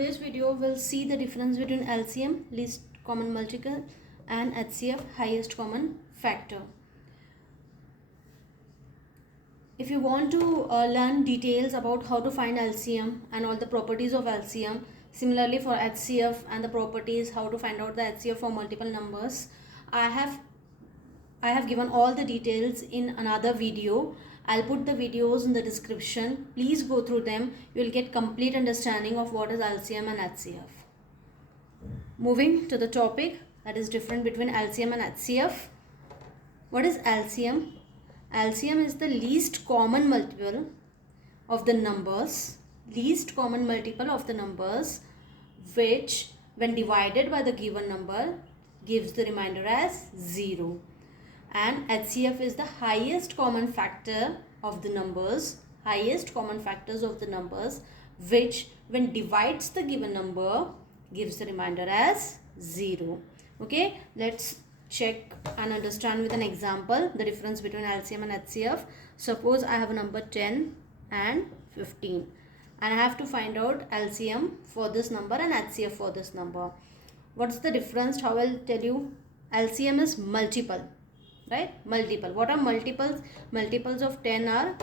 today's video we'll see the difference between LCM, least common multiple, and HCF, highest common factor. If you want to learn details about how to find LCM and all the properties of LCM, similarly for HCF and the properties, how to find out the HCF for multiple numbers, I have given all the details in another video. I'll put the videos in the description. Please go through them. You will get complete understanding of what is LCM and HCF. Moving to the topic, that is different between LCM and HCF. What is LCM? LCM is the least common multiple of the numbers. Least common multiple of the numbers, which when divided by the given number gives the remainder as 0. And HCF is the highest common factor of the numbers, highest common factors of the numbers, which when divides the given number gives the remainder as 0. Okay, let's check and understand with an example the difference between LCM and HCF. Suppose I have a number 10 and 15 and I have to find out LCM for this number and HCF for this number. What's the difference? How I'll tell you. LCM is multiple, right? Multiple. What are multiples? Multiples of 10 are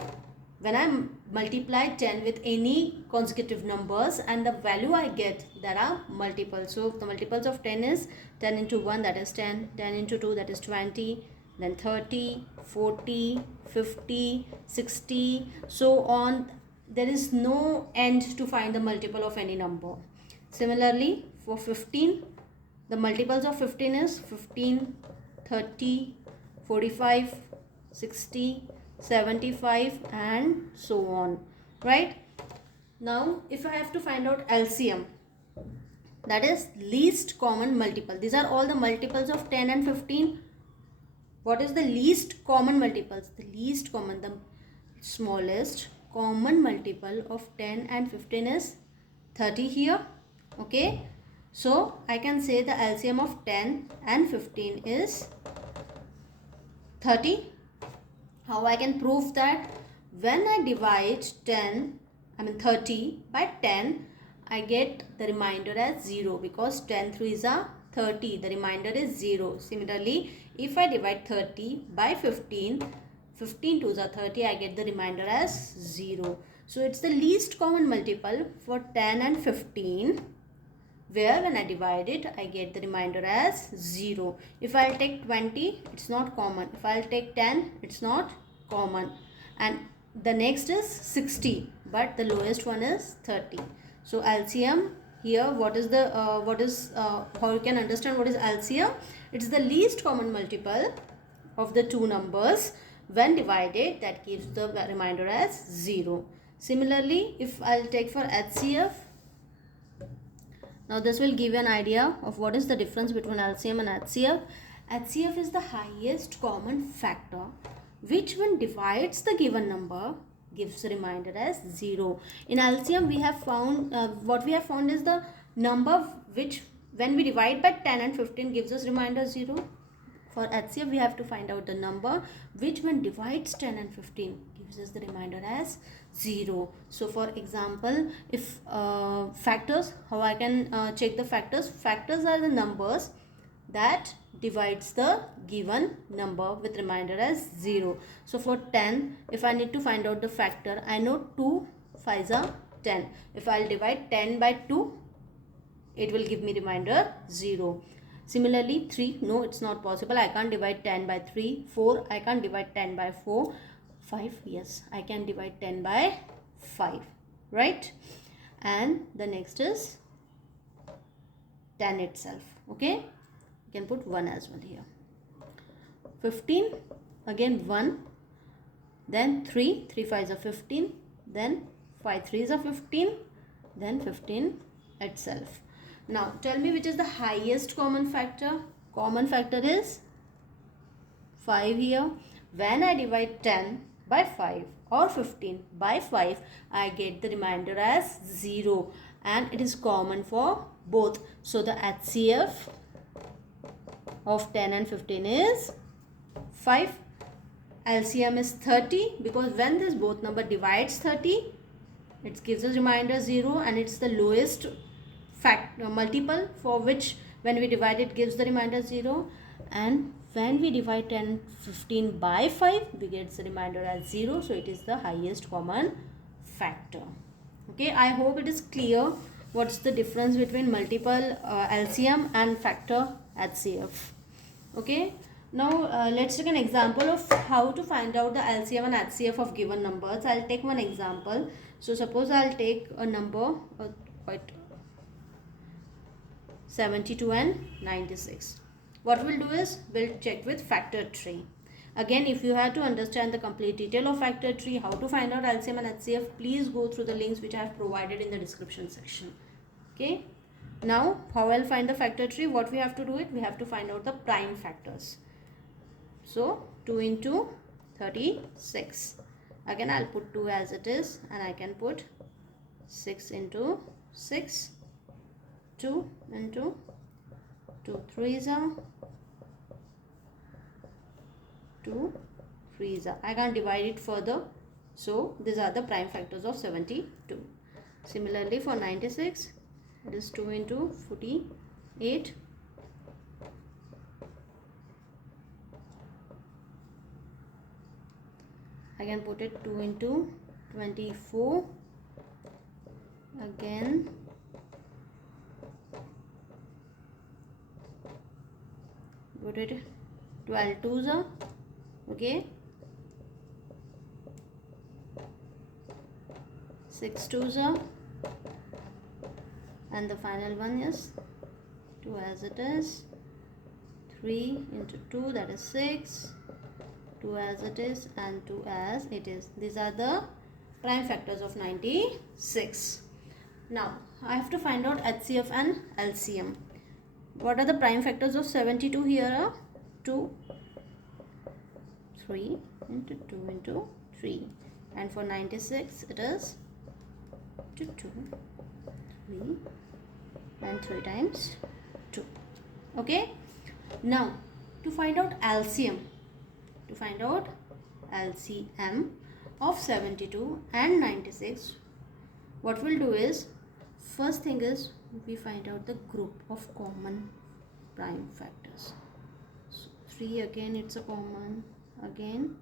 when I multiply 10 with any consecutive numbers and the value I get, there are multiples. So the multiples of 10 is 10 into 1, that is 10, 10 into 2, that is 20, then 30, 40, 50, 60, so on. There is no end to find the multiple of any number. Similarly, for 15, the multiples of 15 is 15, 30, 45, 60, 75 and so on, right? Now if I have to find out LCM, that is least common multiple. These are all the multiples of 10 and 15. What is the least common multiples? The least common, the smallest common multiple of 10 and 15 is 30 here. Okay, so I can say the LCM of 10 and 15 is 30. How I can prove that? When I divide 30 by 10, I get the remainder as 0 because 10 3s are 30. The remainder is 0. Similarly, if I divide 30 by 15, 15 2s are 30, I get the remainder as 0. So it's the least common multiple for 10 and 15, where when I divide it, I get the remainder as 0. If I'll take 20, it's not common. If I'll take 10, it's not common. And the next is 60, but the lowest one is 30. So LCM here, how you can understand what is LCM? It's the least common multiple of the two numbers. When divided, that gives the remainder as 0. Similarly, if I'll take for HCF, now this will give you an idea of what is the difference between LCM and HCF. HCF is the highest common factor, which when divides the given number gives the remainder as 0. In LCM we have found, what we have found is the number which when we divide by 10 and 15 gives us remainder 0. For HCF we have to find out the number which when divides 10 and 15 gives us the remainder as 0. So for example, if factors, how I can check the factors? Factors are the numbers that divides the given number with remainder as 0. So for 10, if I need to find out the factor, I know 2 5s are 10. If I'll divide 10 by 2, it will give me remainder 0. Similarly, 3, no, it's not possible. I can't divide 10 by 3. 4, I can't divide 10 by 4. 5, yes, I can divide 10 by 5, right? And the next is 10 itself, okay? You can put 1 as well here. 15, again 1, then 3 5s are 15, then 5 3s are 15, then 15 itself. Now tell me which is the highest common factor. Common factor is 5 here. When I divide 10 by 5 or 15 by 5, I get the remainder as 0, and it is common for both. So the HCF of 10 and 15 is 5. LCM is 30 because when this both number divides 30, it gives us remainder 0, and it's the lowest multiple for which when we divide it gives the remainder 0, and when we divide 10 15 by 5 we get the remainder as 0, so it is the highest common factor. Okay, I hope it is clear what's the difference between multiple LCM and factor HCF. Okay, now let's take an example of how to find out the LCM and HCF of given numbers. I'll take one example. So suppose I'll take a number quite 72 and 96. What we'll do is we'll check with factor tree. Again, if you have to understand the complete detail of factor tree, how to find out LCM and HCF, please go through the links which I have provided in the description section. Okay, now how I'll find the factor tree? What we have to do it, we have to find out the prime factors. So 2 into 36. Again, I'll put 2 as it is, and I can put 6 into 6, 2 into 2 3s are 2 3s are. I can't divide it further, so these are the prime factors of 72. Similarly for 96, it is 2 into 48, I can put it 2 into 24, again put it 12 2s are, okay, 6 2s are, and the final one is 2 as it is, 3 into 2, that is 6, 2 as it is, and 2 as it is. These are the prime factors of 96. Now I have to find out HCF and LCM. What are the prime factors of 72? Here are 2, 3 into 2 into 3, and for 96 it is 2, 3, and 3 times 2. Okay, now to find out LCM, of 72 and 96, what we'll do is, first thing is we find out the group of common prime factors. So 3 again it's a common, again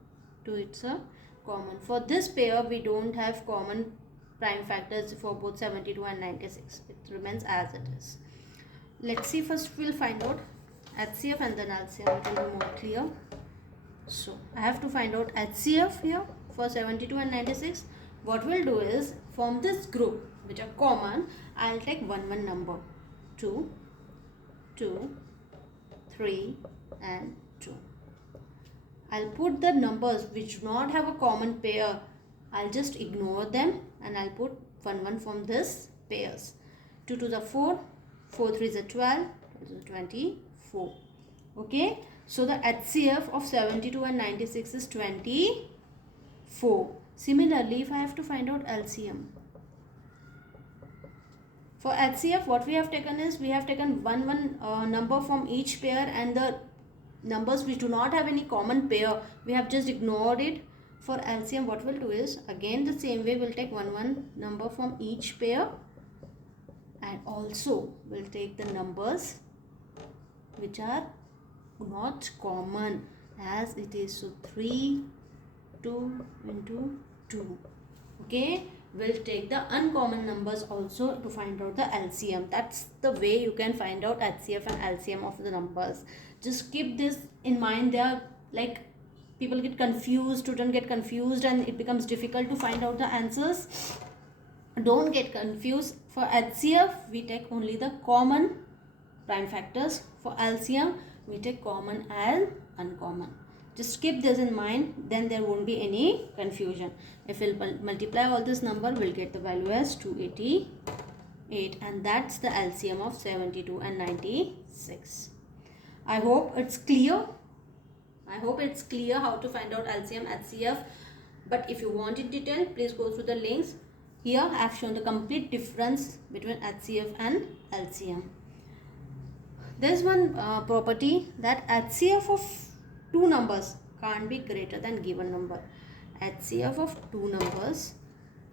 2 it's a common. For this pair we don't have common prime factors for both 72 and 96. It remains as it is. Let's see, first we'll find out HCF and then LCM, it will be more clear. So I have to find out HCF here for 72 and 96. What we'll do is, from this group which are common, I'll take one number, 2, 2, 3 and 2. I'll put the numbers which do not have a common pair, I'll just ignore them, and I'll put 1 from this pairs. 2 to the 4, 4 3s are 12, it is 24. Okay, so the HCF of 72 and 96 is 24. Similarly, if I have to find out LCM, for HCF what we have taken is, we have taken one number from each pair, and the numbers which do not have any common pair we have just ignored it. For LCM what we'll do is, again the same way, we'll take one number from each pair, and also we'll take the numbers which are not common as it is. So 3, 2 into 2. Okay, we'll take the uncommon numbers also to find out the LCM. That's the way you can find out HCF and LCM of the numbers. Just keep this in mind. They are like, people get confused, students get confused, and it becomes difficult to find out the answers. Don't get confused. For HCF we take only the common prime factors. For LCM we take common and uncommon. Just keep this in mind, then there won't be any confusion. If we'll multiply all this number, we'll get the value as 288, and that's the LCM of 72 and 96. I hope it's clear. I hope it's clear how to find out LCM, HCF. But if you want in detail, please go through the links. Here I have shown the complete difference between HCF and LCM. There's one property that HCF of two numbers can't be greater than given number. HCF of two numbers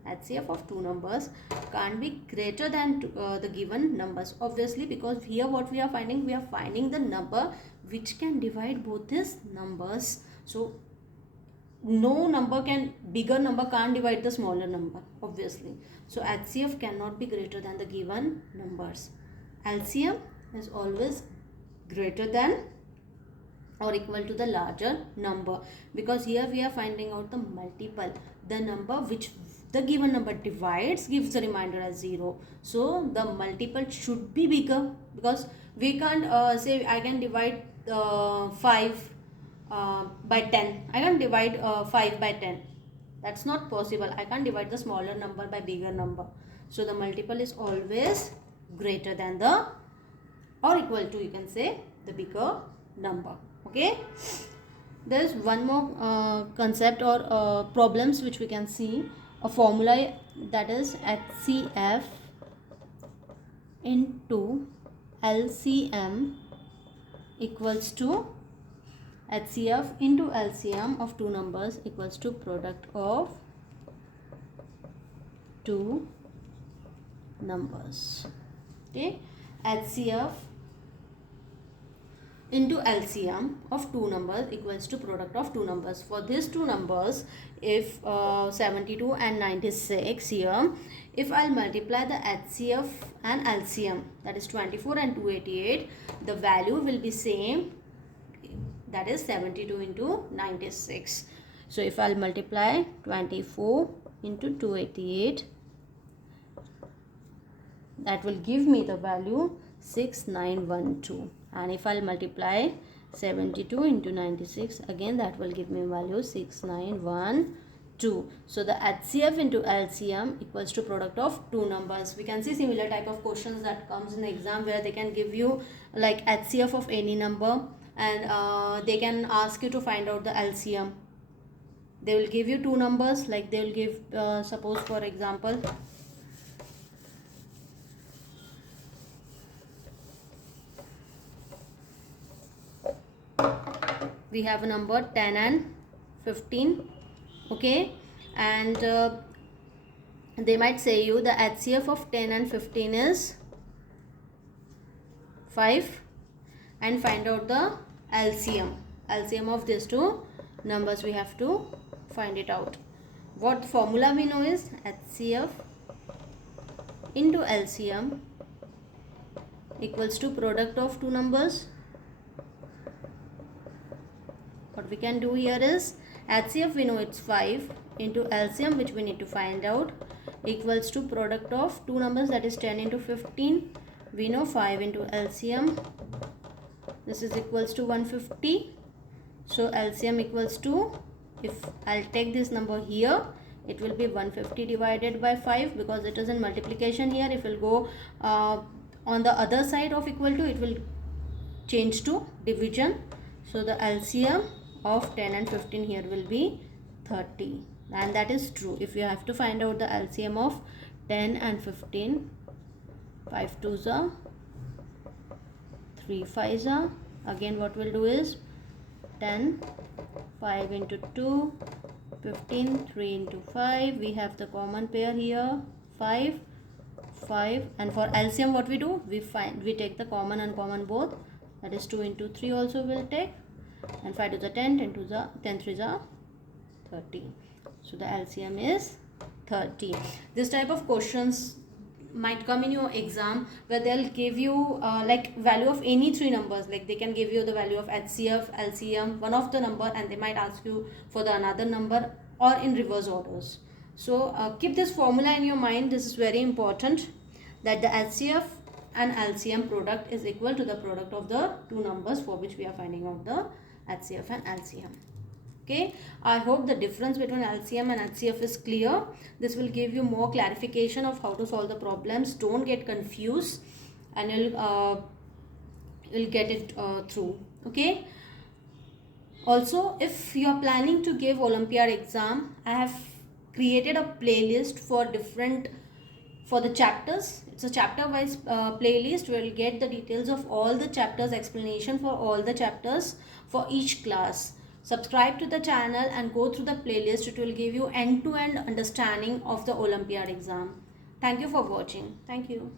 HCF of two numbers can't be greater than the given numbers, obviously, because here what we are finding the number which can divide both these numbers. So no bigger number can't divide the smaller number, obviously. So HCF cannot be greater than the given numbers. LCM is always greater than or equal to the larger number, because here we are finding out the multiple. The number which the given number divides gives the remainder as 0. So the multiple should be bigger, because we can't say I can divide 5 by 10. I can't divide 5 by 10. That's not possible. I can't divide the smaller number by bigger number. So the multiple is always greater than the or equal to, you can say, the bigger number. Okay, there's one more concept or problems which we can see. A formula, that is HCF into LCM equals to HCF into LCM of two numbers equals to product of two numbers. Okay, HCF into LCM of two numbers equals to product of two numbers. For these two numbers, if 72 and 96 here, if I'll multiply the HCF and LCM, that is 24 and 288, the value will be same, that is 72 into 96. So if I'll multiply 24 into 288, that will give me the value 6912. And if I'll multiply 72 into 96, again that will give me value 6912. So the HCF into LCM equals to product of two numbers. We can see similar type of questions that comes in the exam, where they can give you like HCF of any number, and they can ask you to find out the LCM. They will give you two numbers, like they will give suppose for example, we have a number 10 and 15. Okay, and they might say you the HCF of 10 and 15 is 5, and find out the LCM of these two numbers. We have to find it out. What formula we know is HCF into LCM equals to product of two numbers. What we can do here is HCF, we know it's 5, into LCM, which we need to find out, equals to product of two numbers, that is 10 into 15. We know 5 into LCM, this is equals to 150. So LCM equals to, if I'll take this number here, it will be 150 divided by 5, because it is in multiplication here. If we'll go on the other side of equal to, it will change to division. So the LCM of 10 and 15 here will be 30, and that is true. If you have to find out the LCM of 10 and 15, 5 2s are 3 5s are, again what we'll do is 10, 5 into 2, 15, 3 into 5, we have the common pair here 5, 5, and for LCM what we do, we take the common and common both, that is 2 into 3 also will take, and 5 to the 10, 10 to the 10 3s are 30. So the LCM is 30. This type of questions might come in your exam, where they'll give you like value of any three numbers, like they can give you the value of HCF, LCM, one of the number, and they might ask you for the another number, or in reverse orders. So keep this formula in your mind. This is very important, that the HCF and LCM product is equal to the product of the two numbers for which we are finding out the HCF and LCM. Okay, I hope the difference between LCM and HCF is clear. This will give you more clarification of how to solve the problems. Don't get confused, and you'll get it through. Okay, also if you are planning to give Olympiad exam, I have created a playlist for the chapters. It's a chapter wise playlist where you'll get the details of all the chapters, explanation for all the chapters for each class. Subscribe to the channel and go through the playlist. It will give you end-to-end understanding of the Olympiad exam. Thank you for watching. Thank you.